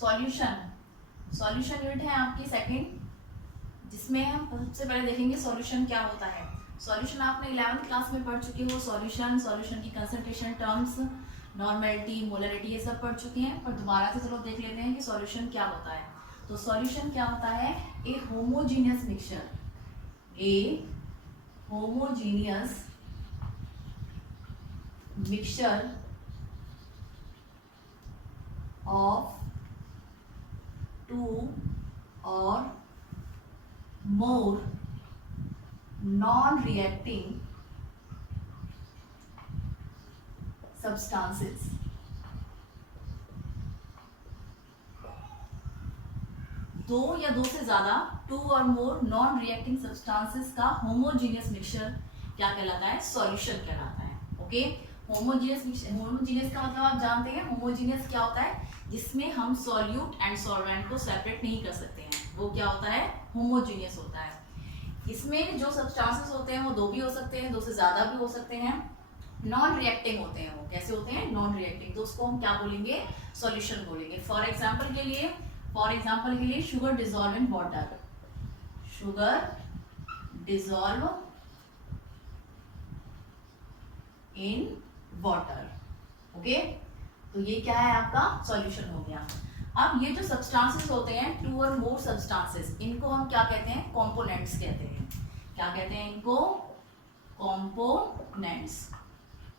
Solution, solution unit है आपकी second, जिसमें हम सबसे पहले देखेंगे सॉल्यूशन क्या होता है। सॉल्यूशन आपने 11th क्लास में पढ़ चुके हो, सॉल्यूशन, सॉल्यूशन की कंसंट्रेशन टर्म्स, नॉर्मेलिटी, मोलरिटी, ये सब पढ़ चुके हैं, पर दोबारा से चलो देख लेते हैं कि सॉल्यूशन क्या होता है। तो सॉल्यूशन क्या होता है, a homogeneous mixture, a homogeneous mixture of two or more non-reacting substances, दो या दो से ज्यादा, टू और मोर नॉन रिएक्टिंग सब्सटेंसेस का होमोजीनियस मिक्सचर क्या कहलाता है, सॉल्यूशन कहलाता है। ओके, होमोजीनियस का मतलब आप जानते हैं, होमोजीनियस क्या होता है, जिसमें हम सॉल्यूट एंड सॉल्वेंट को सेपरेट नहीं कर सकते हैं, वो क्या होता है, होमोजीनियस होता है। इसमें जो सब्सटेंसेस होते हैं वो दो भी हो सकते हैं, दो से ज्यादा भी हो सकते हैं, नॉन रिएक्टिंग होते हैं। वो कैसे होते हैं, नॉन रिएक्टिंग, तो उसको हम क्या बोलेंगे, सॉल्यूशन बोलेंगे। फॉर एग्जाम्पल के लिए sugar dissolve in water, sugar dissolve in water. Okay, तो ये क्या है, आपका सॉल्यूशन हो गया। अब ये जो सब्सटेंसेस होते हैं, टू और मोर सब्सटेंसेस, इनको हम क्या कहते हैं, कंपोनेंट्स कहते हैं। क्या कहते हैं इनको, कंपोनेंट्स।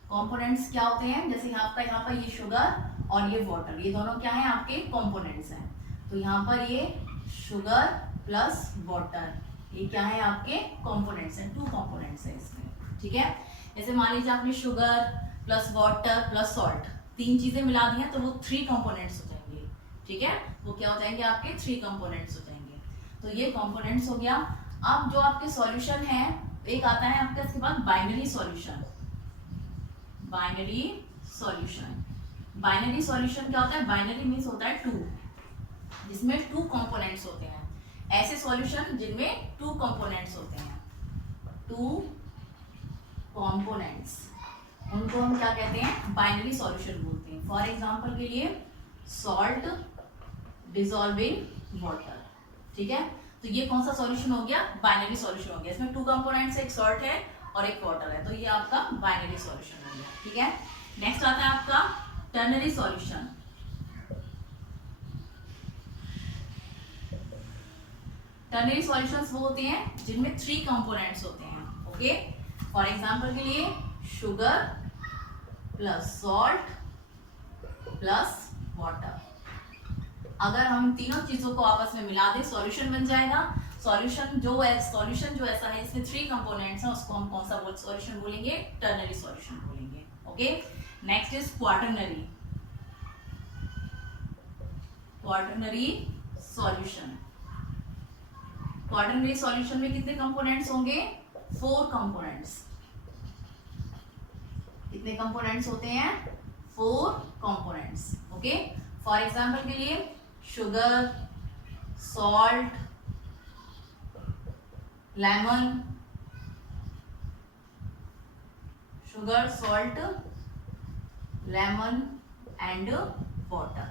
कंपोनेंट्स क्या होते हैं, जैसे यहाँ पर ये शुगर और ये वाटर, ये दोनों क्या है, आपके कंपोनेंट्स हैं। तो यहाँ पर ये शुगर प्लस वाटर, ये क्या है, आपके कंपोनेंट्स हैं, टू कंपोनेंट्स हैं इसमें। ठीक है, जैसे मान लीजिए आपने sugar plus water plus salt, तीन चीजें मिला दी हैं, तो वो थ्री कंपोनेंट्स हो जाएंगे। ठीक है, वो क्या हो जाएंगे, आपके थ्री कंपोनेंट्स हो जाएंगे। तो ये कंपोनेंट्स हो गया। अब जो आपके सॉल्यूशन है, एक आता है आपका इसके बाद binary solution. Binary solution, binary solution क्या होता है, बाइनरी मीन्स होता है टू, जिसमें टू कंपोनेंट्स होते हैं। ऐसे सॉल्यूशन जिनमें टू कंपोनेंट्स होते हैं, टू कंपोनेंट्स, उनको हम क्या कहते हैं, बाइनरी सॉल्यूशन बोलते हैं। फॉर एग्जांपल के लिए सॉल्ट डिसॉल्विंग वाटर। ठीक है, तो ये कौन सा सॉल्यूशन हो गया, बाइनरी सॉल्यूशन हो गया। इसमें टू कंपोनेंट्स, एक सॉल्ट है और एक वाटर है, तो ये आपका बाइनरी सॉल्यूशन हो गया। ठीक है, नेक्स्ट आता है आपका टर्नरी सॉल्यूशन। टर्नरी सॉल्यूशंस वो होते हैं जिनमें थ्री कंपोनेंट्स होते हैं। ओके, फॉर एग्जांपल के लिए sugar plus salt plus water. अगर हम तीनों चीजों को आपस में मिला दें, सॉल्यूशन बन जाएगा। सॉल्यूशन जो ऐसा है इसमें थ्री कंपोनेंट्स हैं, उसको हम कौन सा सॉल्यूशन बोलेंगे, टर्नरी सॉल्यूशन बोलेंगे। Okay, next is quaternary. Quaternary solution, quaternary solution में कितने कंपोनेंट्स होंगे, फोर कंपोनेंट्स। कितने कंपोनेंट्स होते हैं, four components. Okay, for example के लिए sugar, salt, lemon, sugar, salt, lemon and water.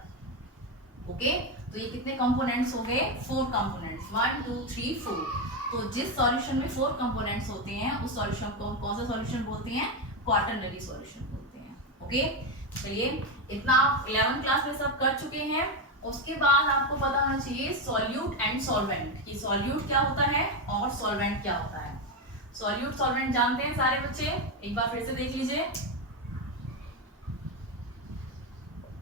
Okay, तो ये कितने कंपोनेंट्स हो गए, फोर कंपोनेंट्स, 1 2 3 4। तो जिस सॉल्यूशन में फोर कंपोनेंट्स होते हैं उस सॉल्यूशन को हम कौन सा सॉल्यूशन बोलते हैं, क्वाटरनरी सॉल्यूशन बोलते हैं। ओके, चलिए इतना आप 11th क्लास में सब कर चुके हैं। उसके बाद आपको पता होना चाहिए सॉल्यूट एंड सॉल्वेंट, कि सॉल्यूट क्या होता है और सॉल्वेंट क्या होता है। सॉल्यूट सॉल्वेंट जानते हैं सारे बच्चे, एक बार फिर से देख लीजिए।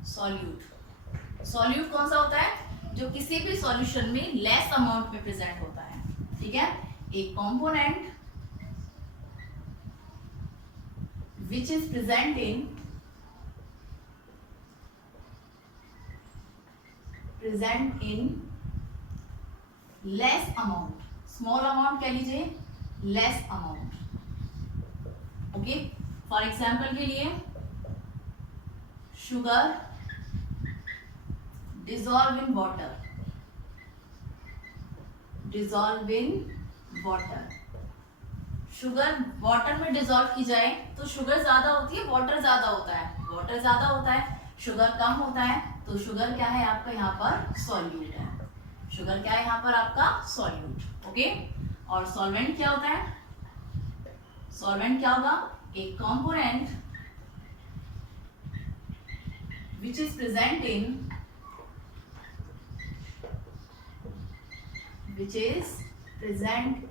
सॉल्यूट कौन सा होता है, जो किसी भी सॉल्यूशन में लेस अमाउंट में प्रेजेंट होता है। ठीक है, एक component which is present in less amount, small amount कह लीजिए, less amount। Okay, for example के लिए sugar dissolve in water, dissolve in water। Sugar water में डिसॉल्व की जाए तो शुगर ज्यादा होती है, वाटर ज्यादा होता है, वाटर ज्यादा होता है, शुगर कम होता है, तो शुगर क्या है आपका यहाँ पर सॉल्यूट है, शुगर क्या है यहाँ पर आपका सॉल्यूट। ओके, और सॉल्वेंट क्या होता है, सॉल्वेंट क्या होगा, एक component which is present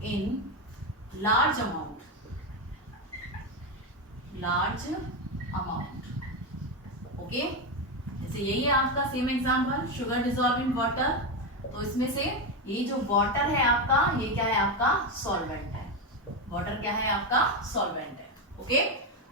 in large amount, okay. जैसे यही है आपका same example, sugar dissolve in water, तो इसमें से ये जो वाटर है आपका, ये क्या है आपका सॉल्वेंट है, वाटर क्या है आपका सॉल्वेंट है। ओके,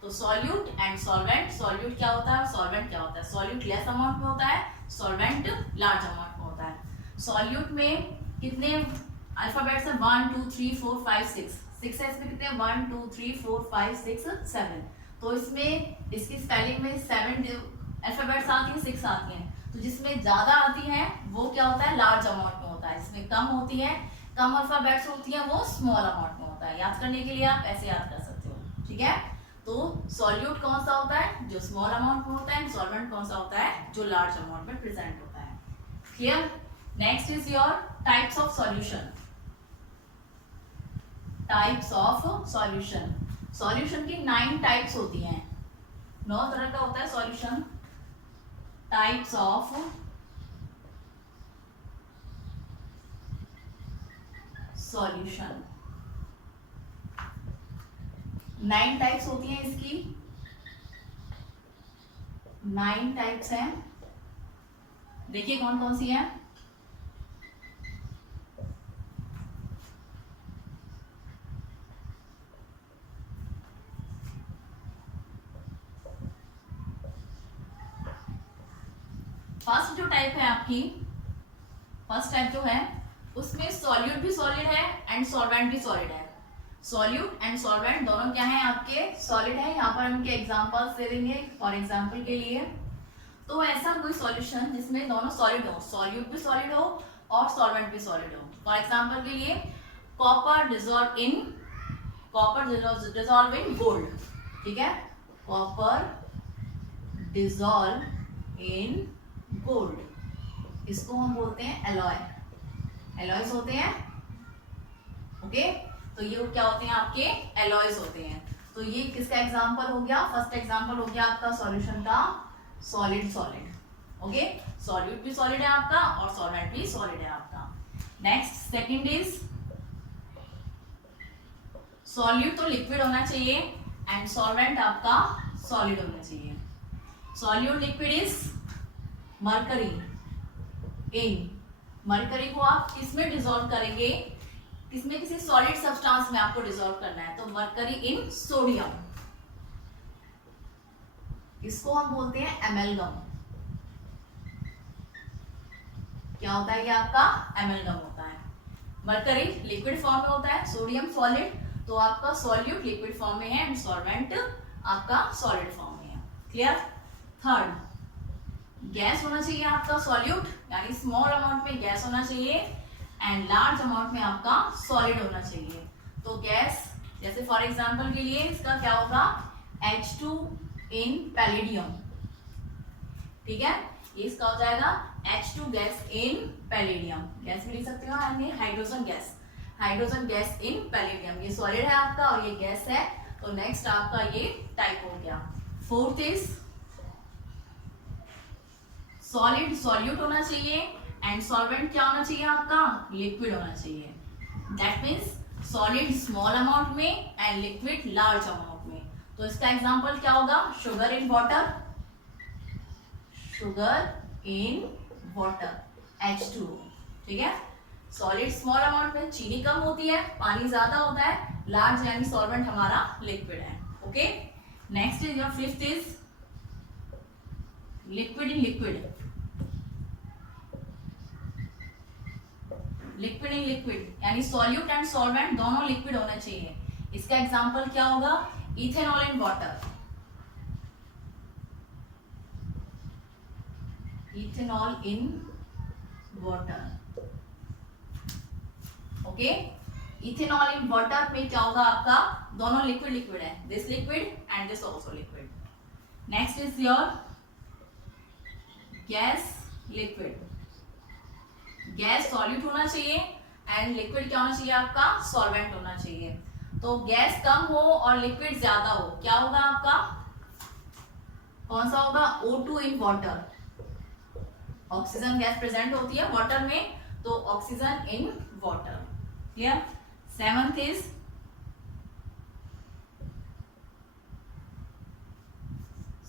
तो सॉल्यूट एंड सॉल्वेंट, सॉल्यूट क्या होता है, सॉल्वेंट क्या होता है, सॉल्यूट लेस अमाउंट में होता है, सॉल्वेंट लार्ज अमाउंट में होता है। सॉल्यूट में कितने अल्फाबेट्स है, 1 2 3 4 5 6 6 है, इसमें कितने 1 2 3 4 5 6 7, तो इसमें इसकी स्पेलिंग में 7 अल्फाबेट्स आती हैं, 6 आती हैं, तो जिसमें ज्यादा आती है वो क्या होता है लार्ज अमाउंट में होता है, इसमें कम होती है, कम अल्फाबेट्स होती है, वो स्मॉल अमाउंट में होता है। याद करने के लिए आप ऐसे याद कर सकते हो, ठीक है। तो सॉल्यूट कौन सा होता है, जो स्मॉल अमाउंट में होता है, सॉल्वेंट कौन सा होता है, जो लार्ज अमाउंट में प्रेजेंट होता है। Clear. Next is your types of solution, types of solution. Solution की 9 टाइप्स होती हैं, 9 तरह का होता है solution. Types of solution, 9 types होती हैं इसकी, 9 टाइप्स हैं। देखिए कौन कौन सी है। फर्स्ट जो टाइप है आपकी, फर्स्ट टाइप जो है उसमें सॉल्यूट भी सॉलिड है एंड सॉल्वेंट भी सॉलिड है। सॉल्यूट एंड सॉल्वेंट दोनों क्या है आपके सॉलिड है। यहाँ पर हम इनके एग्जांपल्स दे देंगे फॉर एग्जांपल के लिए। तो ऐसा कोई सॉल्यूशन जिसमें दोनों सॉलिड हो, सॉल्यूट भी सॉलिड हो और सॉल्वेंट भी सॉलिड हो। फॉर एग्जांपल के लिए कॉपर डिसॉल्व इन गोल्ड, ठीक है, कॉपर डिसॉल्व इन गोल्ड, इसको हम बोलते हैं एलॉय, एलॉयज होते हैं। ओके, तो ये क्या होते हैं आपके एलॉयज होते हैं। तो ये किसका एग्जांपल हो गया, फर्स्ट एग्जांपल हो गया आपका सॉल्यूशन का सॉलिड सॉलिड। ओके, सॉल्यूट भी सॉलिड है आपका और सॉल्वेंट भी सॉलिड है आपका। नेक्स्ट सेकंड इज सॉल्यूट तो लिक्विड होना चाहिए एंड सॉल्वेंट आपका सॉलिड होना चाहिए। Solute liquid is mercury in, mercury को आप किसमें डिसॉल्व करेंगे, किसमें किसी सॉलिड सब्सटेंस में आपको डिसॉल्व करना है, तो मरकरी इन सोडियम, इसको हम बोलते हैं एमेल्गम। क्या होता है ये आपका एमेल्गम होता है। मरकरी लिक्विड फॉर्म में होता है, सोडियम सॉलिड, तो आपका सॉल्यूट लिक्विड फॉर्म में है एंड सॉल्वेंट आपका सॉलिड फॉर्म में है। क्लियर। थर्ड, गैस होना चाहिए आपका सॉल्यूट, यानी स्मॉल अमाउंट में गैस होना चाहिए एंड लार्ज अमाउंट में आपका सॉलिड होना चाहिए। तो गैस जैसे फॉर एग्जांपल के लिए इसका क्या होगा, H2 इन पैलेडियम, ठीक है, ये इसका हो जाएगा H2 gas in palladium, gas भी लिख सकते हो यानी hydrogen gas, hydrogen gas in palladium, ये सॉलिड है आपका और ये गैस है। तो नेक्स्ट आपका ये टाइप हो गया। फोर्थ इज सॉलिड सॉल्यूट होना चाहिए एंड सॉल्वेंट क्या होना चाहिए आपका, लिक्विड होना चाहिए। That means solid small amount में एंड लिक्विड लार्ज अमाउंट में। तो इसका एग्जांपल क्या होगा, sugar in water, sugar in water H2O, ठीक है। सॉलिड स्मॉल अमाउंट में, चीनी कम होती है, पानी ज्यादा होता है, लार्ज यानी सॉल्वेंट हमारा लिक्विड है। Okay, next is your fifth is liquid in liquid, liquid in liquid यानी सॉल्यूट एंड सॉल्वेंट दोनों लिक्विड होना चाहिए। इसका एग्जांपल क्या होगा, ethanol in water, ethanol in water. Okay, ethanol in water में क्या होगा आपका, दोनों लिक्विड लिक्विड है, this liquid and this also liquid. Next is your gas liquid, gas solute होना चाहिए एंड लिक्विड क्या होना चाहिए आपका, सॉल्वेंट होना चाहिए। तो गैस कम हो और लिक्विड ज्यादा हो, क्या होगा आपका, कौन सा होगा, O2 in water. Oxygen gas present होती है वाटर में, तो oxygen in water. Clear. Seventh is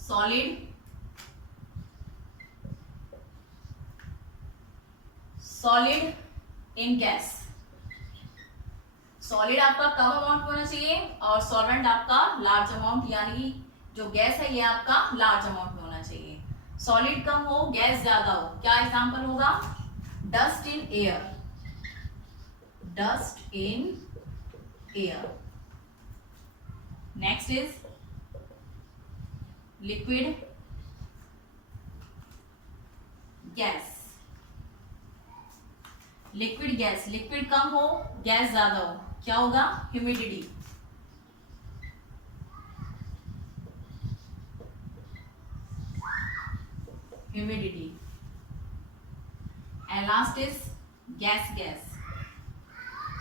solid, solid in gas. Solid आपका कम अमाउंट में होना चाहिए और सॉल्वेंट आपका लार्ज अमाउंट, यानी जो गैस है ये आपका लार्ज अमाउंट में होना चाहिए। सॉलिड कम हो, गैस ज्यादा हो, क्या एग्जांपल होगा, dust in air, dust in air. Next is liquid gas, liquid gas, liquid कम हो गैस ज्यादा हो, क्या होगा, humidity. Humidity. And last is gas gas,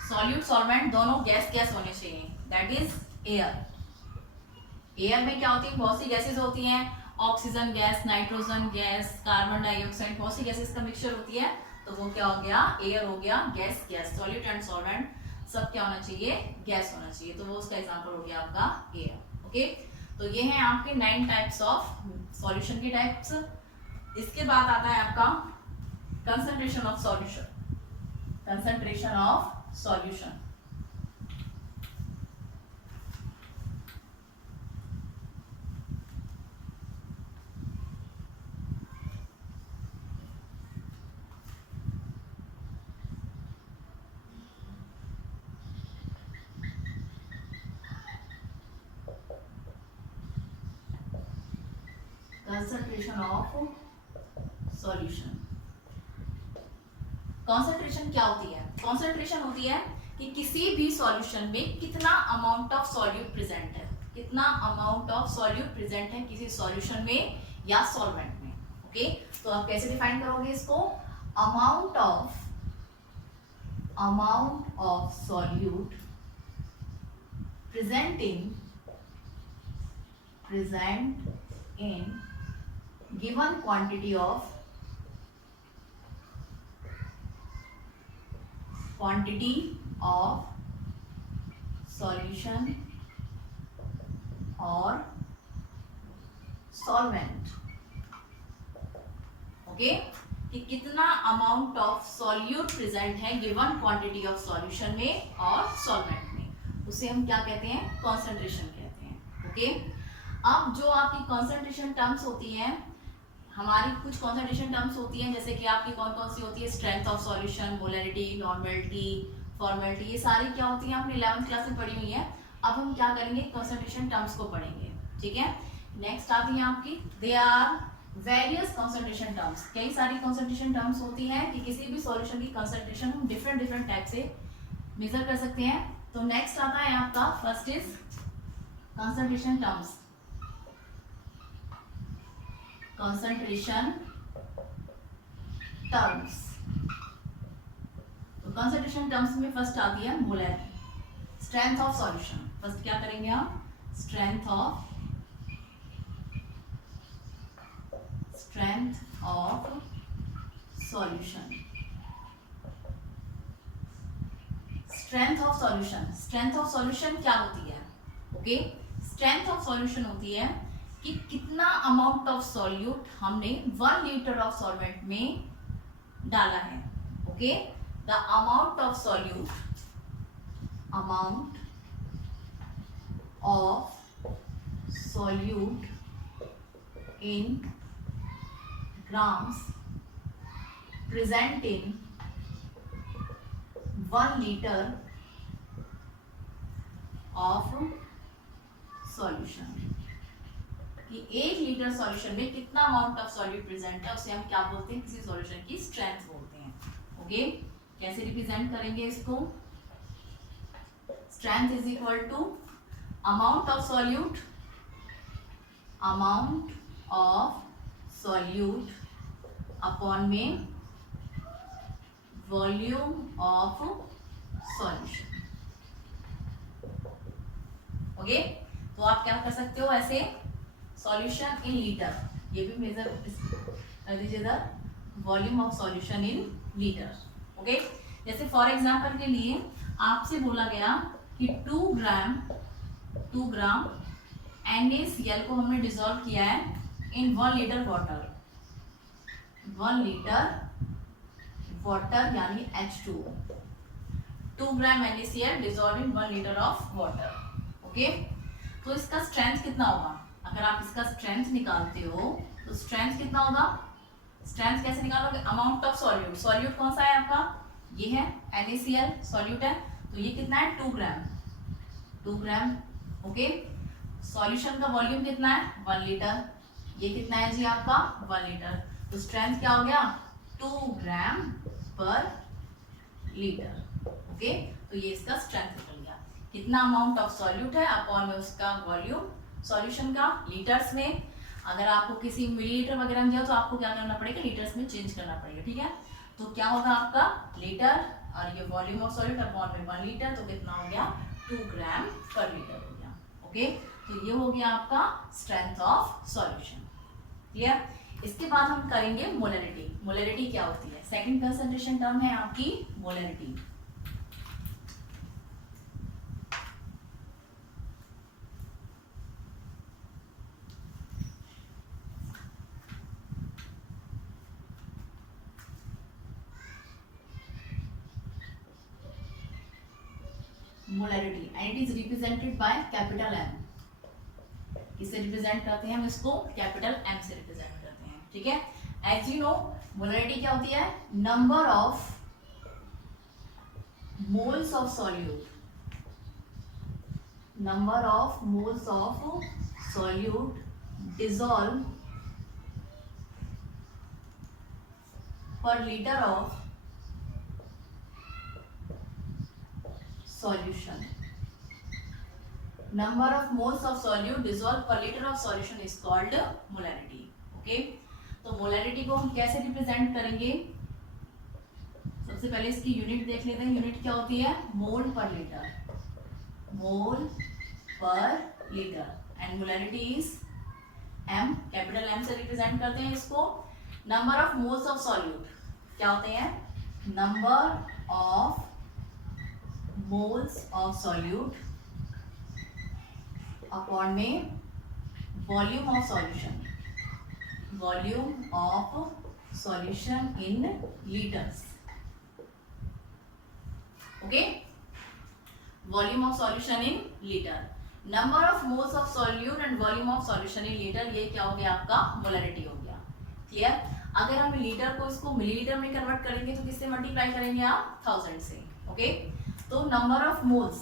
solute solvent दोनों गैस गैस होने चाहिए, दैट इज एयर। एयर में क्या होती है, बहुत सी गैसेस होती हैं, oxygen gas, nitrogen gas, carbon dioxide, बहुत सी गैसेस का मिक्सचर होती है, तो वो क्या हो गया, एयर हो गया, gas gas. Solute and solvent सब क्या होना चाहिए, गैस होना चाहिए, तो वो उसका एग्जांपल हो गया आपका एयर। ओके, तो ये हैं आपके 9 टाइप्स ऑफ सॉल्यूशन के टाइप्स। इसके बाद आता है आपका concentration of solution, concentration of solution. Concentration of solution. Concentration क्या होती है, कंसंट्रेशन होती है कि किसी भी सॉल्यूशन में कितना अमाउंट ऑफ सॉल्यूट प्रेजेंट है, कितना अमाउंट ऑफ सॉल्यूट प्रेजेंट है किसी सॉल्यूशन में या सॉल्वेंट में। ओके, तो आप कैसे डिफाइन करोगे इसको, amount of solute present in given quantity of solution or solvent। Okay, कि कितना अमाउंट ऑफ सॉल्यूट प्रेजेंट है गिवन क्वांटिटी ऑफ सॉल्यूशन में और सॉल्वेंट में, उसे हम क्या कहते हैं, कॉन्सेंट्रेशन कहते हैं। ओके, अब जो आपकी कॉन्सेंट्रेशन टर्म्स होती हैं, हमारी कुछ कॉन्सेंट्रेशन टर्म्स होती हैं, जैसे कि आपकी कौन कौन सी होती है, strength of solution, molarity, normality, formality, ये सारी क्या होती हैं आपने 11th क्लास में पढ़ी हुई है। अब हम क्या करेंगे, कॉन्सेंट्रेशन टर्म्स को पढ़ेंगे। ठीक है, नेक्स्ट आती है आपकी, they are various concentration terms. कई सारी कॉन्सेंट्रेशन टर्म्स होती हैं कि किसी भी सॉल्यूशन की कॉन्सेंट्रेशन हम डिफरेंट टाइप से मेजर कर सकते हैं। तो नेक्स्ट आता है आपका, first is concentration terms, concentration terms। तो concentration terms में फर्स्ट आती है molarity, strength of solution. First क्या करेंगे हम, strength of solution. Strength of solution, strength of solution क्या होती है, ओके, स्ट्रेंथ ऑफ सॉल्यूशन होती है कि कितना अमाउंट ऑफ सॉल्यूट हमने 1 लीटर ऑफ सॉल्वेंट में डाला है। Okay, the amount of solute in grams present in 1 liter of solution। कि 1 लीटर सॉल्यूशन में कितना अमाउंट ऑफ सॉल्यूट प्रेजेंट है, उसे हम क्या बोलते हैं, किसी सॉल्यूशन की स्ट्रेंथ बोलते हैं। ओके, कैसे रिप्रेजेंट करेंगे इसको, strength is equal to amount of solute upon में वॉल्यूम ऑफ सॉल्यूशन। ओके, तो आप क्या कर सकते हो ऐसे, सॉल्यूशन इन लीटर, ये भी मेजर कर दीजिए, the volume of solution in litre. Okay, जैसे फॉर एग्जांपल के लिए आपसे बोला गया कि 2 ग्राम NaCl को हमने डिसॉल्व किया है इन 1 लीटर वाटर, 1 लीटर वाटर यानी H2O। 2 gram NaCl dissolve in 1 litre of water. Okay, तो इसका स्ट्रेंथ कितना होगा, अगर आप इसका स्ट्रेंथ निकालते हो तो स्ट्रेंथ कितना होगा, स्ट्रेंथ कैसे निकालोगे, अमाउंट ऑफ सॉल्यूट, सॉल्यूट कौन सा है आपका, ये है NaCl सॉल्यूट है, तो ये कितना है 2 ग्राम, 2 ग्राम। ओके, सॉल्यूशन का वॉल्यूम कितना है 1 लीटर, ये कितना है जी आपका 1 लीटर, तो स्ट्रेंथ क्या हो गया 2 ग्राम पर लीटर। ओके, तो ये इसका स्ट्रेंथ निकल गया, कितना अमाउंट ऑफ सॉल्यूट है अपॉन में उसका वॉल्यूम सॉल्यूशन का लीटर्स में। अगर आपको किसी मिलीलीटर वगैरह में दिया तो आपको क्या करना पड़ेगा, लीटर्स में चेंज करना पड़ेगा। ठीक है, तो क्या होगा आपका लीटर और ये वॉल्यूम ऑफ सॉल्यूट अपॉन में 1 लीटर, तो कितना हो गया 2 ग्राम पर लीटर हो गया। ओके, तो ये हो गया आपका स्ट्रेंथ ऑफ सॉल्यूशन। क्लियर, इसके बाद हम करेंगे मोलरिटी। मोलरिटी क्या होती है, सेकंड कंसंट्रेशन टर्म है आपकी molarity. Molarity and it is represented by capital M। किससे रिप्रेजेंट करते हैं हम इसको, कैपिटल M से रिप्रेजेंट करते हैं। ठीक है, एज यू नो मोलरिटी क्या होती है, number of moles of solute, number of moles of solute dissolve per litre of solution, number of moles of solute dissolved per liter of solution is called molarity। Okay, तो molarity को हम कैसे represent करेंगे, सबसे पहले इसकी unit देख लेते हैं। यूनिट क्या होती है, मोल per litre, mole per litre, and molarity is M, capital M से रिप्रेजेंट करते हैं इसको। Number of moles of solute क्या होते हैं, number of moles of solute upon में volume of solution, volume of solution in litres. Okay, volume of solution in litre, number of moles of solute and volume of solution in litre, ये क्या हो गया आपका molarity हो गया। Clear, अगर हम लीटर को इसको मिलीलीटर में कन्वर्ट करेंगे तो किससे मल्टीप्लाई करेंगे आप, 1000 से। ओके, तो number of moles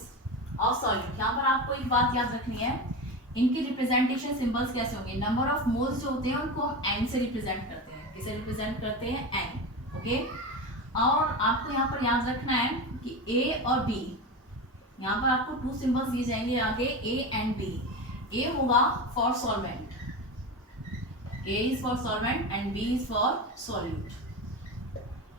of solute, यहाँ पर आपको एक बात याद रखनी है, इनकी रिप्रेजेंटेशन सिंबल्स कैसे होंगे, नंबर ऑफ मोल्स जो होते हैं उनको हम N से रिप्रेजेंट करते हैं, किसे रिप्रेजेंट करते हैं N। ओके, और आपको यहाँ पर याद रखना है कि A और B, यहाँ पर आपको 2 सिंबल्स दिए जाएंगे आगे, A एंड B। A होगा for solvent, A is for solvent and B is for solute.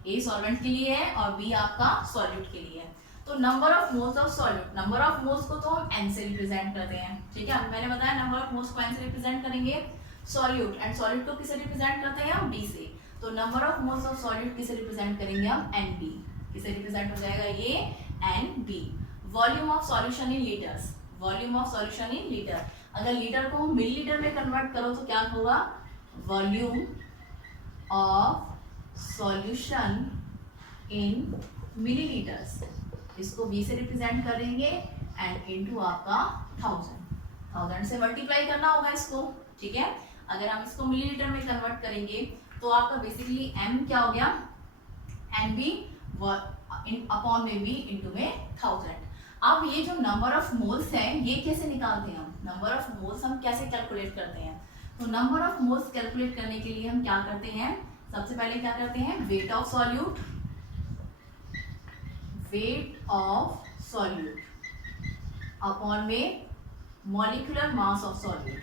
A solvent के लिए है और B आपका सॉल्यूट के लिए है। तो number of moles of solute, number of moles को तो हम N से रिप्रेजेंट करते हैं। ठीक है, मैंने बताया नंबर ऑफ मोल्स को N से रिप्रेजेंट करेंगे, सॉल्यूट एंड सॉल्यूट को किसे रिप्रेजेंट करते हैं हम, B से। तो number of moles of solute किसे रिप्रेजेंट करेंगे हम, NB, किसे रिप्रेजेंट हो जाएगा ये NB। Volume of solution in litres, volume of solution in litre, अगर लीटर को हम मिलीलीटर में कन्वर्ट करो तो क्या होगा, volume of solution in millilitres, इसको V से रिप्रेजेंट करेंगे एंड इनटू आपका 1000 से मल्टीप्लाई करना होगा इसको। ठीक है, अगर हम इसको मिलीलीटर में कन्वर्ट करेंगे तो आपका बेसिकली M क्या हो गया, NB अपॉन में V इनटू में 1000। अब ये जो नंबर ऑफ मोल्स है ये कैसे निकालते हैं हम, नंबर ऑफ मोल्स हम कैसे कैलकुलेट करते हैं, तो नंबर ऑफ मोल्स कैलकुलेट करने के लिए हम क्या करते हैं, सबसे पहले क्या करते हैं, weight of solute, weight of solute upon में molecular mass of solute,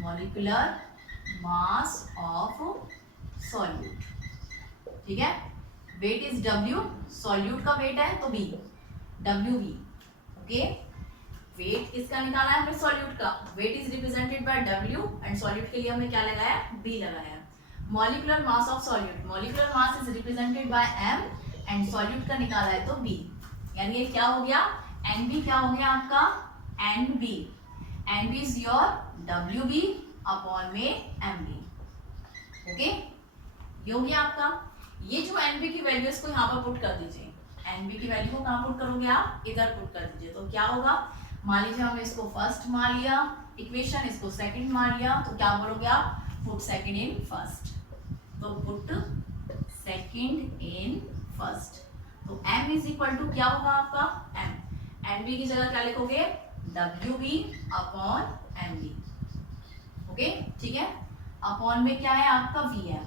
molecular mass of solute. ठीक है, वेट इज W, सॉल्यूट का वेट है तो B, WB। ओके, वेट किसका निकाला है हमने? सॉल्यूट का। Weight is represented by W and solute के लिए हमने क्या लगाया? B लगाया। Molecular mass of solute, molecular mass is represented by M and solute का निकाला है तो B, यानी ये क्या हो गया? NB क्या हो गया आपका? NB। NB is your WB upon में MB। ओके, ये हो गया आपका। ये जो NB की वैल्यू इसको यहाँ पर पुट कर दीजिए। NB की वैल्यू को कहाँ पुट करोगे आप? इधर पुट कर दीजिए। तो क्या होगा? मान लीजिए हमने इसको फर्स्ट मान लिया इक्वेशन, इसको सेकंड मान लिया, तो क्या बोलोगे आप? Put second in first. तो पुट सेकंड इन फर्स्ट। तो M इज इक्वल टू क्या होगा आपका? M। NB की जगह क्या लिखोगे? WB upon MB। ओके, ठीक है। अपॉन में क्या है आपका? VM,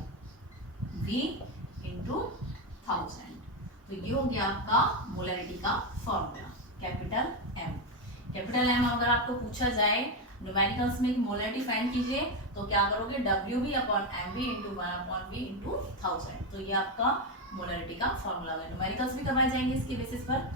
V into 1000। तो ये हो गया आपका मोलरिटी का formula, capital M। Capital M अगर आपको पूछा जाए न्यूमेरिकल्स में मोलरिटी फाइंड कीजिए तो क्या करोगे? WB upon MB into 1 upon V into 1000। तो ये आपका मोलरिटी का फॉर्मूला है। न्यूमेरिकल्स भी करवाए जाएंगे इसके बेसिस पर।